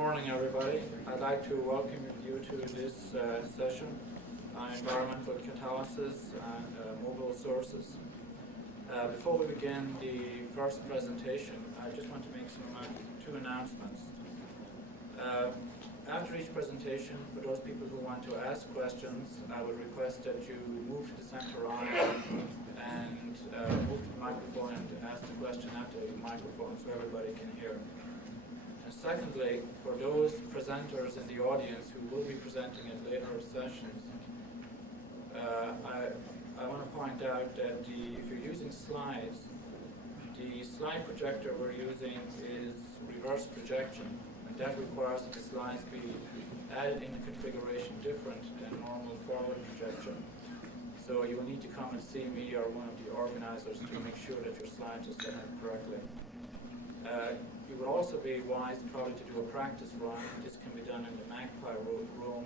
morning, everybody. I'd like to welcome you to this session on environmental catalysis and mobile sources. Before we begin the first presentation, I just want to make two announcements. After each presentation, for those people who want to ask questions, I would request that you move to the center aisle and move to the microphone and ask the question at the microphone so everybody can hear. And secondly, for those presenters in the audience who will be presenting in later sessions, I want to point out that if you're using slides, the slide projector we're using is reverse projection, and that requires that the slides be added in a configuration different than normal forward projection. So you will need to come and see me or one of the organizers to make sure that your slides are set up correctly. It would also be wise probably to do a practice run. This can be done in the Magpie room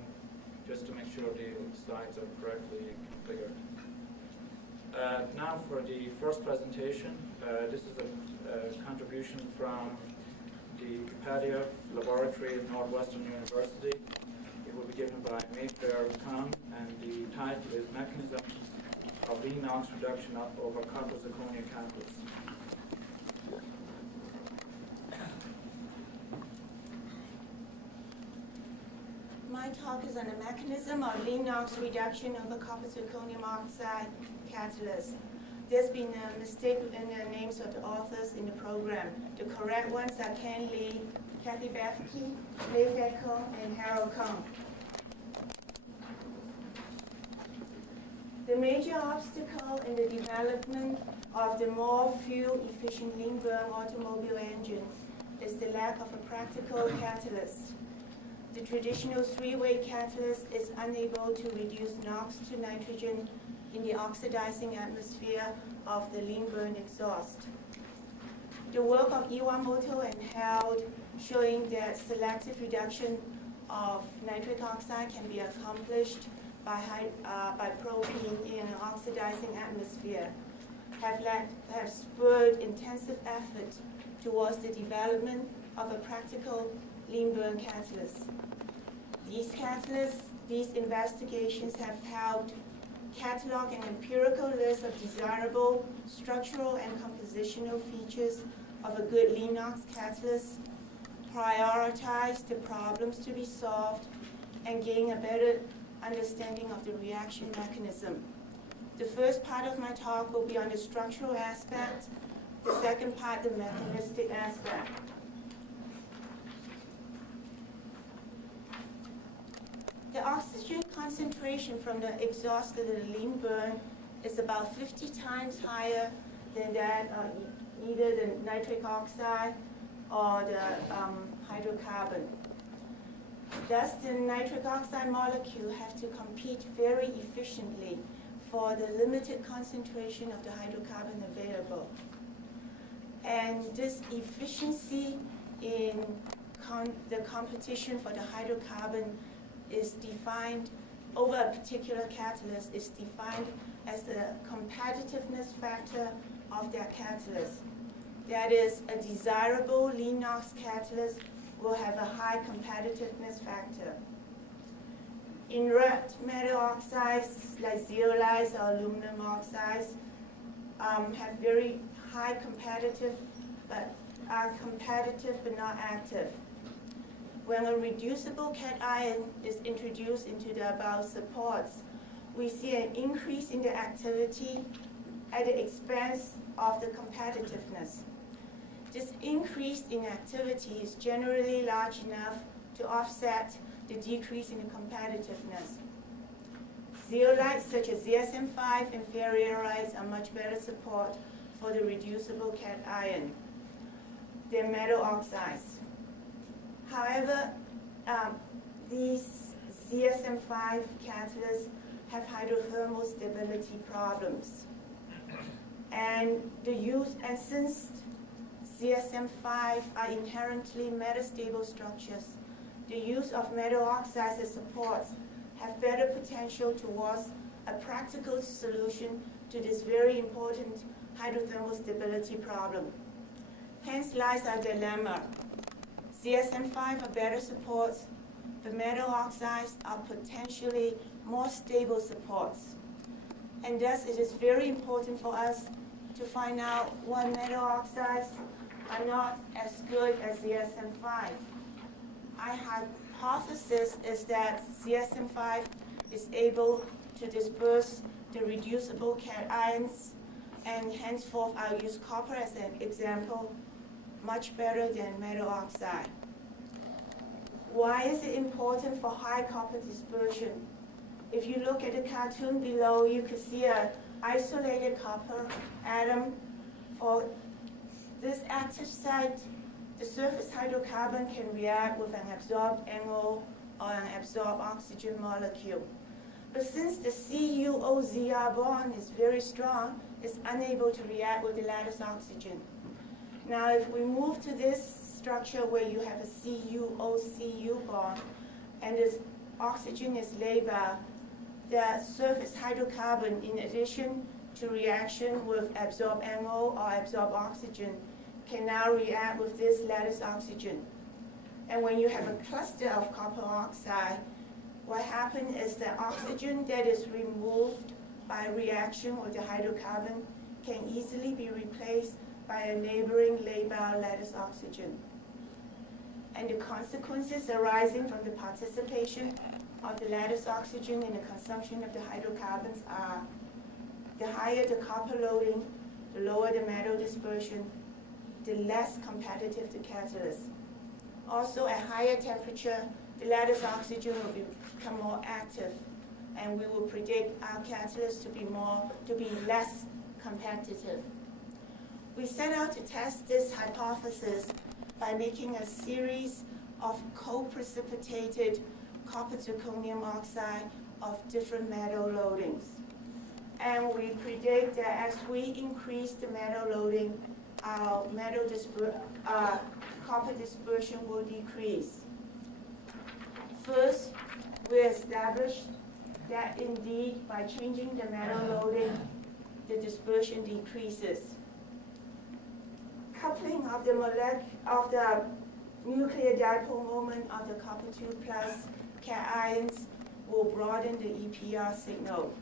just to make sure the slides are correctly configured. Now for the first presentation, this is a contribution from the Capadia Laboratory at Northwestern University. It will be given by Mayfair Kung, and the title is Mechanism of NOx Reduction over Cu-ZrO2 catalyst. My talk is on the mechanism of NOx reduction of a copper zirconium oxide catalyst. There's been a mistake in the names of the authors in the program. The correct ones are Ken Lee, Kathy Bethke, Mayfair Kung, and Harold Kung. The major obstacle in the development of the more fuel-efficient lean burn automobile engine is the lack of a practical catalyst. The traditional three-way catalyst is unable to reduce NOx to nitrogen in the oxidizing atmosphere of the lean burn exhaust. The work of Iwamoto and Held showing that selective reduction of nitric oxide can be accomplished by propane in an oxidizing atmosphere have spurred intensive effort towards the development of a practical lean burn catalyst. These investigations have helped catalog an empirical list of desirable structural and compositional features of a good lean NOx catalyst, prioritize the problems to be solved, and gain a better understanding of the reaction mechanism. The first part of my talk will be on the structural aspect, the second part the mechanistic aspect. The oxygen concentration from the exhaust of the lean burn is about 50 times higher than that of either the nitric oxide or the hydrocarbon. Thus, the nitric oxide molecule have to compete very efficiently for the limited concentration of the hydrocarbon available. And this efficiency in the competition for the hydrocarbon is defined over a particular catalyst is defined as the competitiveness factor of that catalyst. That is, a desirable lean NOx catalyst will have a high competitiveness factor. Inert metal oxides like zeolites or aluminum oxides have very high competitive, but are competitive but not active. When a reducible cation is introduced into the above supports, we see an increase in the activity at the expense of the competitiveness. This increase in activity is generally large enough to offset the decrease in the competitiveness. Zeolites such as ZSM5 and ferrierites are much better support for the reducible cation than metal oxides. However, these ZSM5 catalysts have hydrothermal stability problems. And since ZSM5 are inherently metastable structures, the use of metal oxides as supports have better potential towards a practical solution to this very important hydrothermal stability problem. Hence lies our dilemma. ZSM5 are better supports, but metal oxides are potentially more stable supports. And thus it is very important for us to find out why metal oxides are not as good as ZSM5. Our hypothesis is that ZSM5 is able to disperse the reducible cations, and henceforth I'll use copper as an example, much better than metal oxide. Why is it important for high copper dispersion? If you look at the cartoon below, you can see an isolated copper atom. For this active site, the surface hydrocarbon can react with an absorbed NO or an absorbed oxygen molecule. But since the Cu-ZrO2 bond is very strong, it's unable to react with the lattice oxygen. Now, if we move to this structure where you have a Cu-Cu bond, and this oxygen is labeled, the surface hydrocarbon, in addition to reaction with absorbed NO or absorbed oxygen, can now react with this lattice oxygen. And when you have a cluster of copper oxide, what happens is the oxygen that is removed by reaction with the hydrocarbon can easily be replaced by a neighboring labeled lattice oxygen. And the consequences arising from the participation of the lattice oxygen in the consumption of the hydrocarbons are the higher the copper loading, the lower the metal dispersion, the less competitive the catalyst. Also, at higher temperature, the lattice oxygen will become more active, and we will predict our catalyst to be less competitive. We set out to test this hypothesis by making a series of co-precipitated copper zirconium oxide of different metal loadings. And we predict that as we increase the metal loading, our copper dispersion will decrease. First, we established that indeed by changing the metal loading, the dispersion decreases. Coupling of the nuclear dipole moment of the copper 2 plus cations will broaden the EPR signal.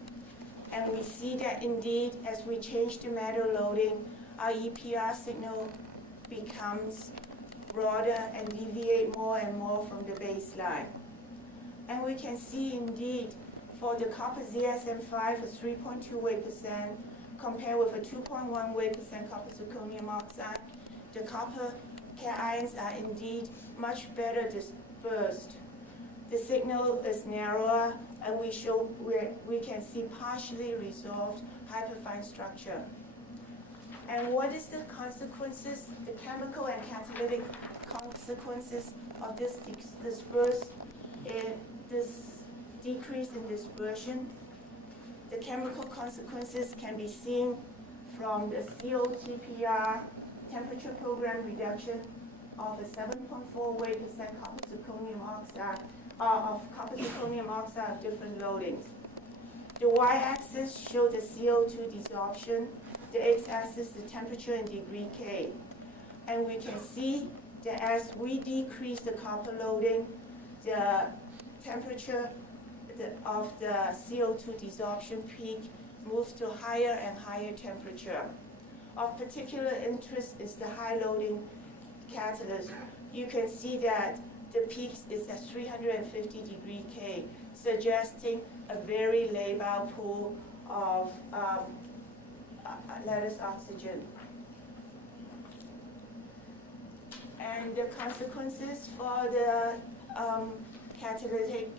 And we see that indeed, as we change the metal loading, our EPR signal becomes broader and deviate more and more from the baseline. And we can see indeed for the copper ZSM5 is 3.2 weight% compared with a 2.1 weight% copper zirconium oxide. The copper cations are indeed much better dispersed. The signal is narrower, and we can see partially resolved hyperfine structure. And what is the consequences, the chemical and catalytic consequences of this decrease in dispersion? The chemical consequences can be seen from the COTPR temperature program reduction of a 7.4 weight% copper zirconium oxide of different loadings. The y-axis shows the CO2 desorption, the x-axis the temperature in degree K. And we can see that as we decrease the copper loading, the temperature of the CO2 desorption peak moves to higher and higher temperature. Of particular interest is the high loading catalyst. You can see that the peak is at 350 degree K, suggesting a very labile pool of lattice oxygen. And the consequences for the catalytic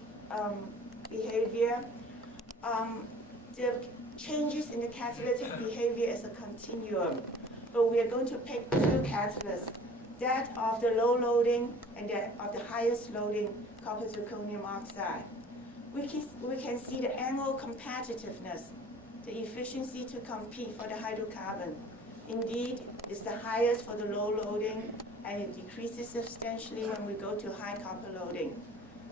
behavior, the changes in the catalytic behavior is a continuum, but we are going to pick two catalysts, that of the low loading and that of the highest loading copper zirconium oxide. We can see the annual competitiveness, the efficiency to compete for the hydrocarbon. Indeed, it's the highest for the low loading, and it decreases substantially when we go to high copper loading.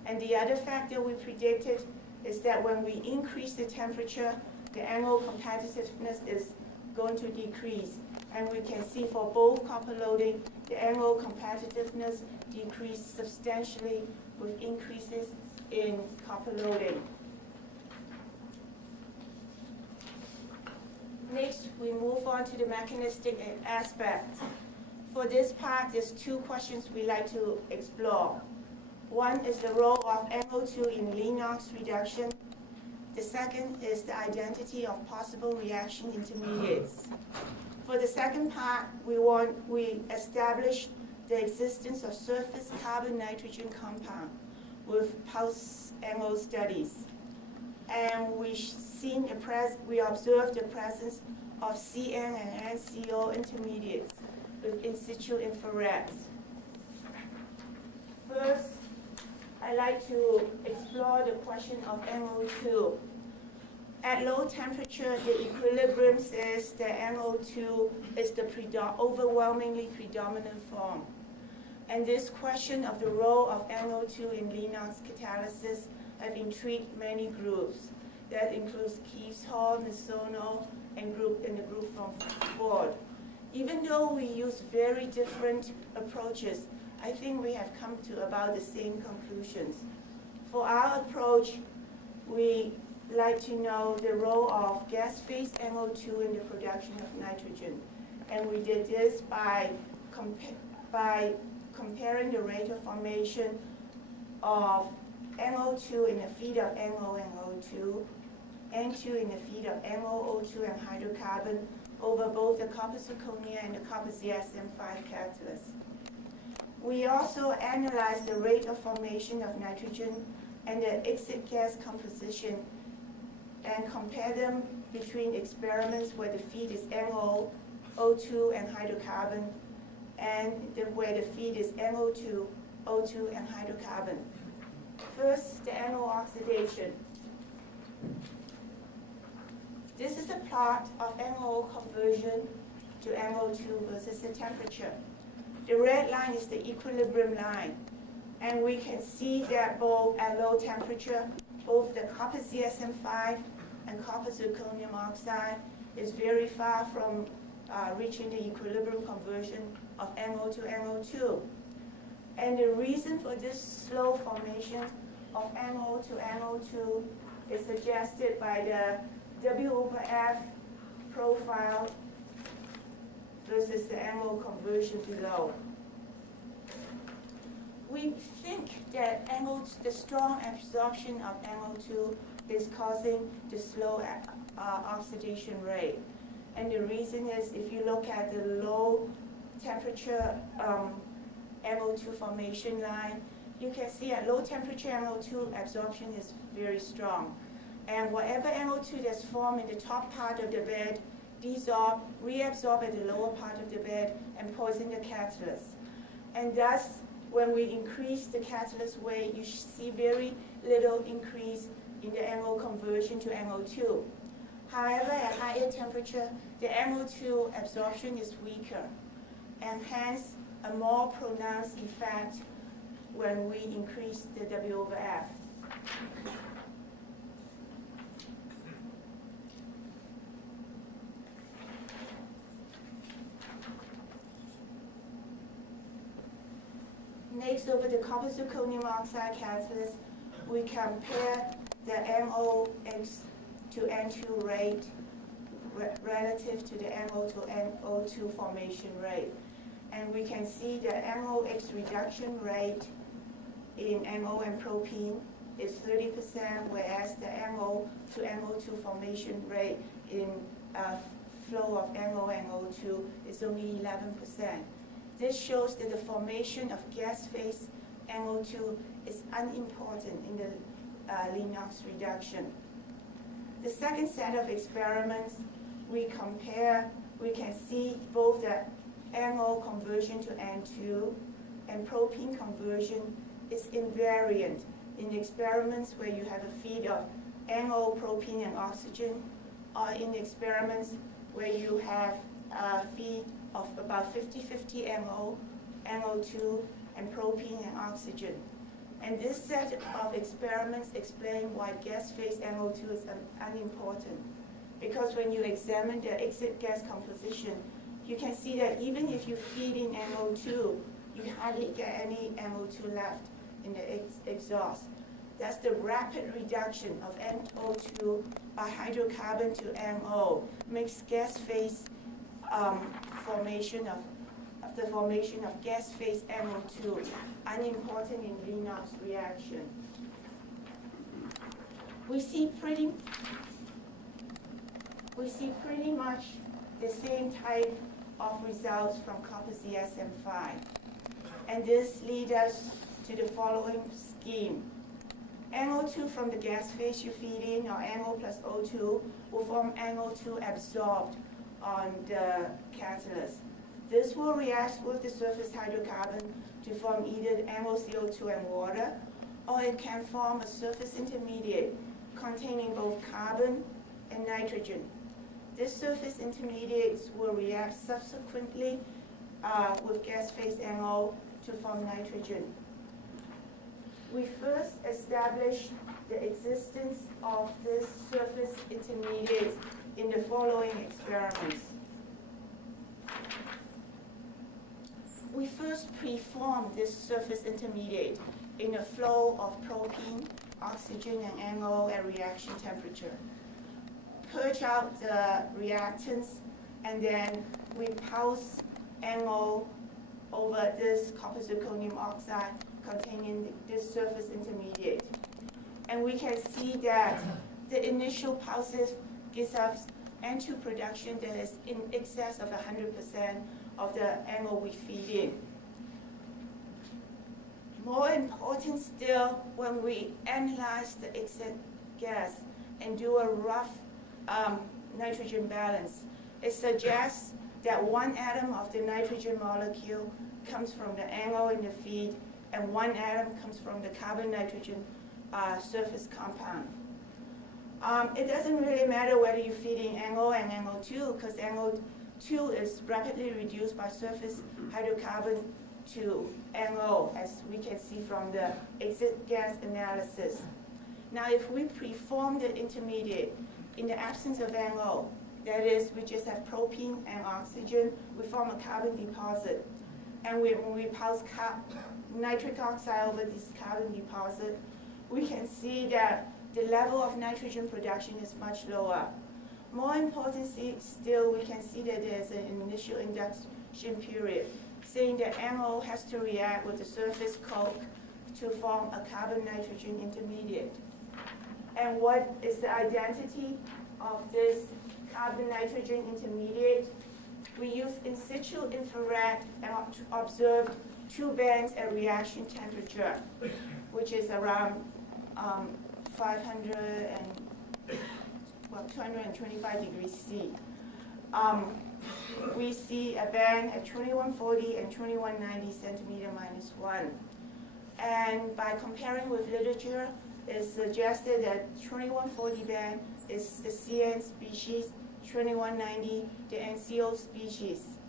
And the other factor we predicted is that when we increase the temperature, the annual competitiveness is going to decrease. And we can see for both copper loading, the annual competitiveness decreased substantially with increases in copper loading. Next, we move on to the mechanistic aspect. For this part, there's two questions we like to explore. One is the role of NO2 in NOx reduction. The second is the identity of possible reaction intermediates. For the second part, we established the existence of surface carbon-nitrogen compound with pulse NO studies. And we observed the presence of CN and NCO intermediates with in situ infrared. First, I'd like to explore the question of NO2. At low temperature, the equilibrium says that NO2 is the overwhelmingly predominant form. And this question of the role of NO2 in NOx catalysis have intrigued many groups. That includes Cu-ZrO2, Misono, and the group from Ford. Even though we use very different approaches, I think we have come to about the same conclusions. For our approach, we like to know the role of gas phase NO2 in the production of nitrogen. And we did this by comparing the rate of formation of NO2 in the feed of NO and O2, N2 in the feed of NO, O2, and hydrocarbon over both the copper zirconia and the copper ZSM5 catalysts. We also analyzed the rate of formation of nitrogen and the exit gas composition and compare them between experiments where the feed is NO, O2, and hydrocarbon, and where the feed is NO2, O2, and hydrocarbon. First, the NO oxidation. This is a plot of NO conversion to NO2 versus the temperature. The red line is the equilibrium line, and we can see that both at low temperature, both the copper ZSM5 and copper zirconium oxide is very far from reaching the equilibrium conversion of NO to NO2. And the reason for this slow formation of NO to NO2 is suggested by the W/F profile versus the NO conversion below. We think that the strong absorption of NO2 is causing the slow oxidation rate. And the reason is, if you look at the low temperature NO2 formation line, you can see at low temperature NO2 absorption is very strong. And whatever NO2 that's formed in the top part of the bed reabsorb at the lower part of the bed and poison the catalyst. And thus, when we increase the catalyst weight, you see very little increase in the NO conversion to NO2. However, at higher temperature, the NO2 absorption is weaker, and hence a more pronounced effect when we increase the W/F. Next, over the copper zirconium oxide catalyst, we compare the NOx to N2 rate relative to the NO to NO2 formation rate. And we can see the NOx reduction rate in NO and propene is 30%, whereas the NO to NO2 formation rate in flow of NO and O2 is only 11%. This shows that the formation of gas phase NO2 is unimportant in the NOx reduction. The second set of experiments we can see both the NO conversion to N2 and propene conversion is invariant in experiments where you have a feed of NO, propene, and oxygen, or in experiments where you have a feed of about 50-50 NO, NO2, and propene and oxygen. And this set of experiments explain why gas phase NO2 is unimportant. Because when you examine the exit gas composition, you can see that even if you feed in NO2, you hardly get any NO2 left in the exhaust. That's the rapid reduction of NO2 by hydrocarbon to NO, makes gas phase formation of gas phase NO2 unimportant in NOx reaction. We see pretty much the same type of results from copper ZSM5. And this leads us to the following scheme. NO2 from the gas phase you feed in, or NO plus O2, will form NO2 absorbed on the catalyst. This will react with the surface hydrocarbon to form either NOCO2 and water, or it can form a surface intermediate containing both carbon and nitrogen. This surface intermediates will react subsequently with gas phase NO to form nitrogen. We first established the existence of this surface intermediate in the following experiments. We first preformed this surface intermediate in a flow of propene, oxygen, and NO at reaction temperature. Purge out the reactants, and then we pulse NO over this copper zirconium oxide containing this surface intermediate. And we can see that the initial pulses gives us N2 production that is in excess of 100% of the NO we feed in. More important still, when we analyze the exit gas and do a rough nitrogen balance, it suggests that one atom of the nitrogen molecule comes from the NO in the feed, and one atom comes from the carbon-nitrogen surface compound. It doesn't really matter whether you're feeding NO and NO2, because NO2 is rapidly reduced by surface hydrocarbon to NO, as we can see from the exit gas analysis. Now, if we preform the intermediate in the absence of NO, that is, we just have propene and oxygen, we form a carbon deposit. And when we pulse nitric oxide over this carbon deposit, we can see that the level of nitrogen production is much lower. More importantly still, we can see that there's an initial induction period, saying that NO has to react with the surface coke to form a carbon-nitrogen intermediate. And what is the identity of this carbon-nitrogen intermediate? We use in situ infrared and observed two bands at reaction temperature, which is around 225 degrees C. We see a band at 2140 and 2190 centimeter minus 1. And by comparing with literature, it's suggested that 2140 band is the CN species, 2190 the NCO species.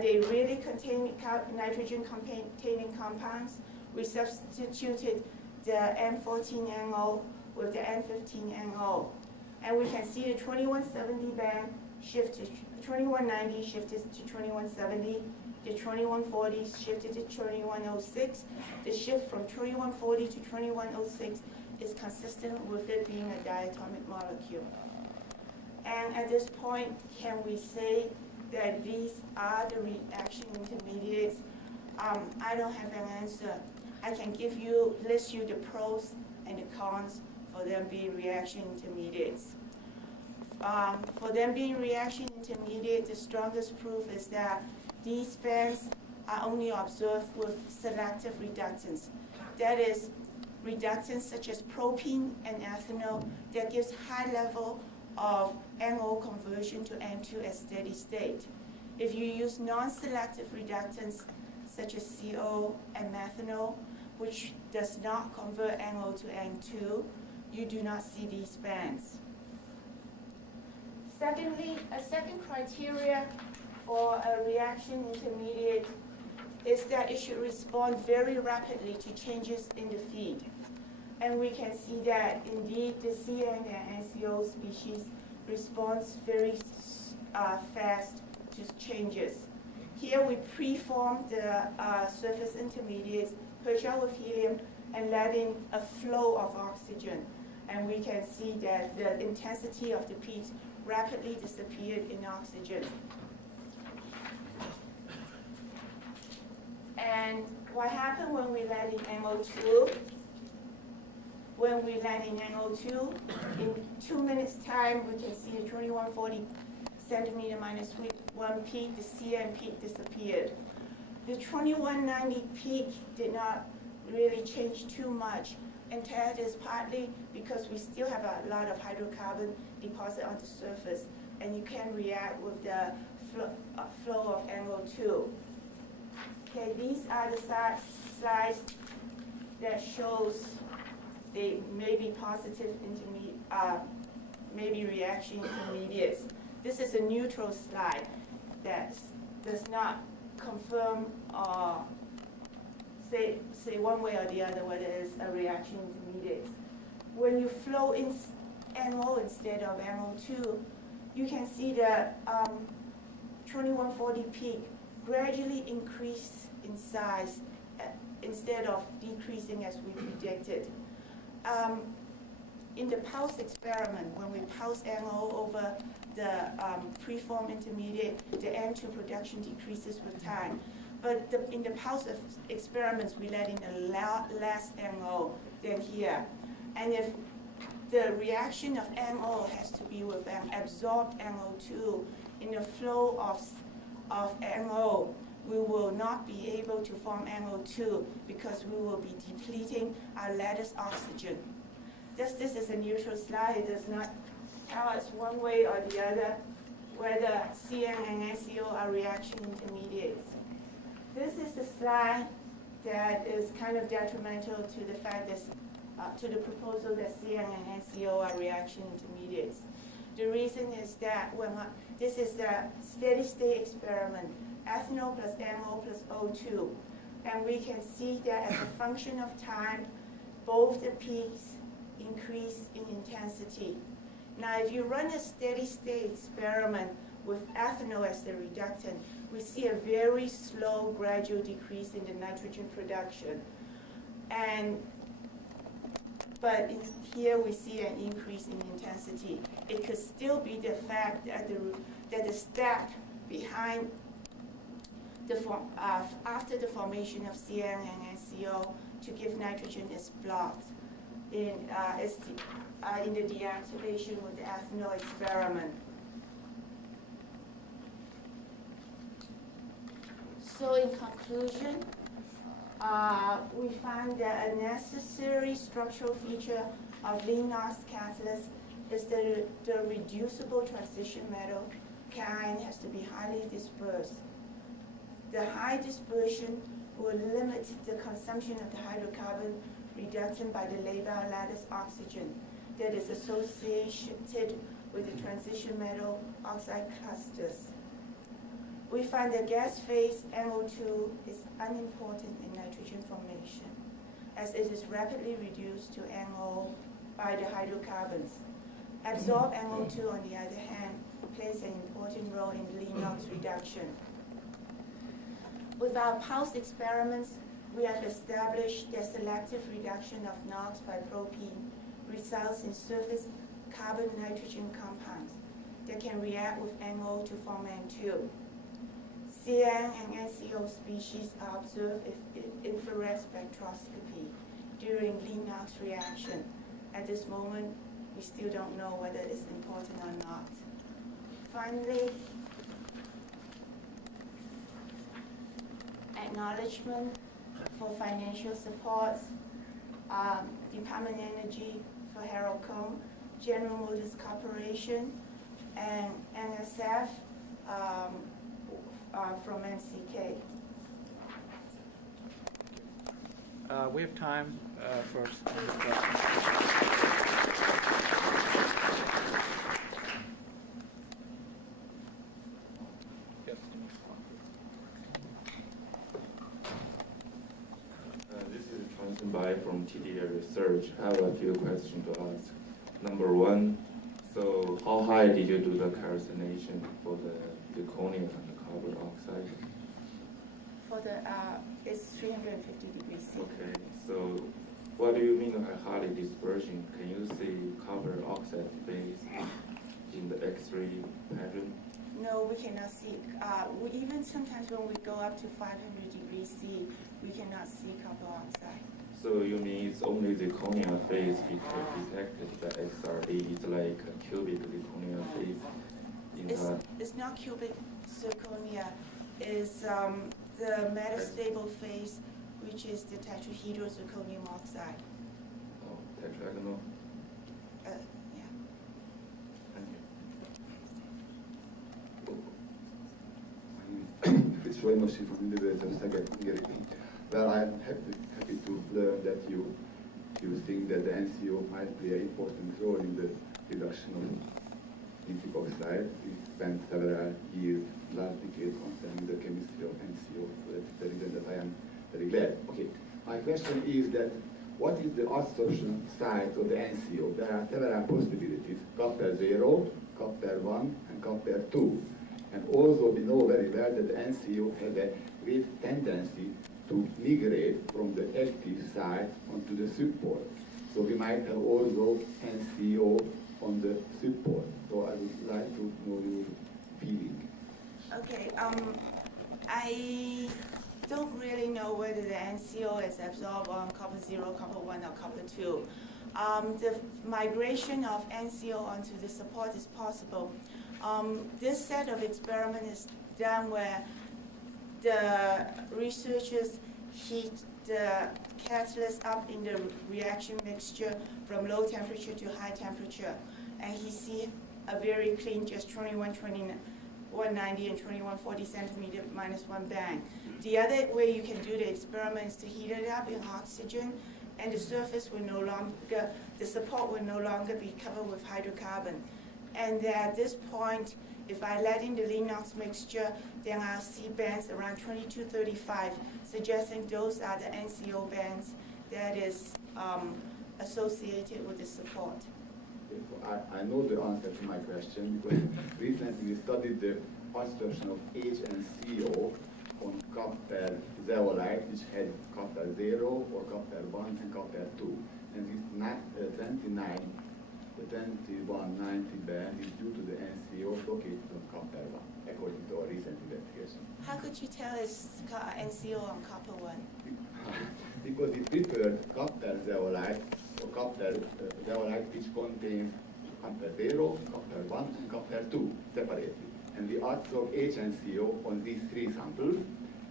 They really contain nitrogen-containing compounds. We substituted the N14NO with the N15NO. And we can see the 2170 band shift to 2190 shifted to 2170. The 2140 shifted to 2106. The shift from 2140 to 2106 is consistent with it being a diatomic molecule. And at this point, can we say that these are the reaction intermediates? I don't have an answer. I can list you the pros and the cons for them being reaction intermediates. For them being reaction intermediate, the strongest proof is that these bands are only observed with selective reductants. That is, reductants such as propene and ethanol that gives high level of NO conversion to N2 at steady state. If you use non-selective reductants such as CO and methanol, which does not convert NO to N2, you do not see these bands. Secondly, a second criteria for a reaction intermediate is that it should respond very rapidly to changes in the feed. And we can see that indeed the CN and NCO species responds very fast to changes. Here we preform the surface intermediates, purge out with helium, and let in a flow of oxygen. And we can see that the intensity of the peaks rapidly disappeared in oxygen. And what happened when we let in NO2? When we let in NO2, in 2 minutes time, we can see the 2140 centimeter minus 1 peak, the CN peak disappeared. The 2190 peak did not really change too much, and that is partly because we still have a lot of hydrocarbon deposit on the surface, and you can react with the flow of NO2. Okay, these are the slides that shows they may be positive maybe reaction intermediates. This is a neutral slide that does not confirm or say one way or the other whether it's a reaction intermediate. When you flow in NO instead of NO2, you can see the 2140 peak gradually increase in size instead of decreasing as we predicted. In the pulse experiment, when we pulse NO over the preformed intermediate, the N2 production decreases with time. But in the pulse experiments, we let in a lot less NO than here. And if the reaction of NO has to be with an absorbed NO2 in the flow of NO, we will not be able to form NO2 because we will be depleting our lattice oxygen. This is a neutral slide. It does not tell us one way or the other whether CN and NCO are reaction intermediates. This is the slide that is kind of detrimental to the fact that, to the proposal that CN and NCO are reaction intermediates. The reason is that this is a steady state experiment, ethanol plus NO plus O2. And we can see that as a function of time, both the peaks increase in intensity. Now, if you run a steady state experiment with ethanol as the reductant, we see a very slow, gradual decrease in the nitrogen production. But here we see an increase in intensity. It could still be the fact that the step behind after the formation of CN and NCO to give nitrogen is blocked in the deactivation with the ethanol experiment. So in conclusion, we find that a necessary structural feature of lean NOx catalyst is the reducible transition metal cation has to be highly dispersed. The high dispersion will limit the consumption of the hydrocarbon reductant by the labile lattice oxygen that is associated with the transition metal oxide clusters. We find that gas phase NO2 is unimportant in nitrogen formation, as it is rapidly reduced to NO by the hydrocarbons. Absorbed NO2, on the other hand, plays an important role in lean NOx reduction. With our pulse experiments, we have established that selective reduction of NOx by propene results in surface carbon-nitrogen compounds that can react with NO to form N2. CN and NCO species are observed in infrared spectroscopy during lean NOx reaction. At this moment, we still don't know whether it's important or not. Finally, acknowledgement for financial support, Department of Energy for Harold Kung, General Motors Corporation, and NSF from NCK. We have time for some questions. Yes. This is Johnson Bai from TDA Research. I have a few questions to ask. Number one, so how high did you do the calcination for the zirconium and the carbon oxide? for the, it's 350 degrees C. Okay, so what do you mean by highly dispersion? Can you see copper oxide phase in the X-ray pattern? No, we cannot see. We even sometimes when we go up to 500 degrees C, we cannot see copper oxide. So you mean it's only the cornea phase detected by XRD? It's like a cubic zirconia phase in the... It's not cubic zirconia. It's the metastable phase, which is the tetrahedral zirconium oxide. Oh, tetragonal. Yeah. Thank you. Fitzroy Mossi from University of Szeged. Well, I'm happy to learn that you think that the NCO might play an important role in the reduction of nitric oxide. We spent several years, last decade, concerning the chemistry of NCO, so that's the reason that I am very glad. Okay, my question is that what is the absorption site of the NCO? There are several possibilities, Cu-ZrO2, Cu-ZrO1, and Cu-ZrO2. And also we know very well that the NCO has a great tendency to migrate from the active site onto the support. So we might have also NCO on the support. So I would like to know your feeling. Okay. I don't really know whether the NCO is absorbed on Cu-ZrO, Cu-1, or Cu-2. The migration of NCO onto the support is possible. This set of experiment is done where the researchers heat the catalyst up in the reaction mixture from low temperature to high temperature, and he see a very clean, just 190 and 2140 centimeter minus 1 band. The other way you can do the experiment is to heat it up in oxygen, and the surface will no longer, the support will no longer be covered with hydrocarbon. And at this point, if I let in the NOx mixture, then I'll see bands around 2235, suggesting those are the NCO bands that is associated with the support. I know the answer to my question because recently we studied the absorption of H and CO on Cu-ZrO2, which had Cu-ZrO or Cu-ZrO1 and Cu-ZrO2. And this 2190 band is due to the NCO located on Cu-ZrO1, according to our recent investigation. How could you tell it's NCO on Cu-1? Because we prepared Cu-ZrO2 or Cu-ZrO2 which contains Cu-ZrO, Cu-ZrO1 and Cu-ZrO2 separately. And we absorbed H and CO on these 3 samples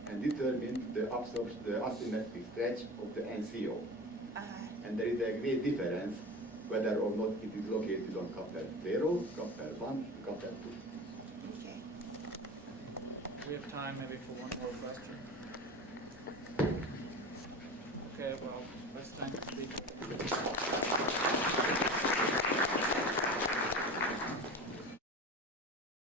and determined the asymmetric stretch of the NCO. And there is a great difference whether or not it is located on Cu-ZrO, Cu-ZrO1, and Cu-ZrO2. Okay. We have time maybe for one more question. Okay, well, let's thank the speaker.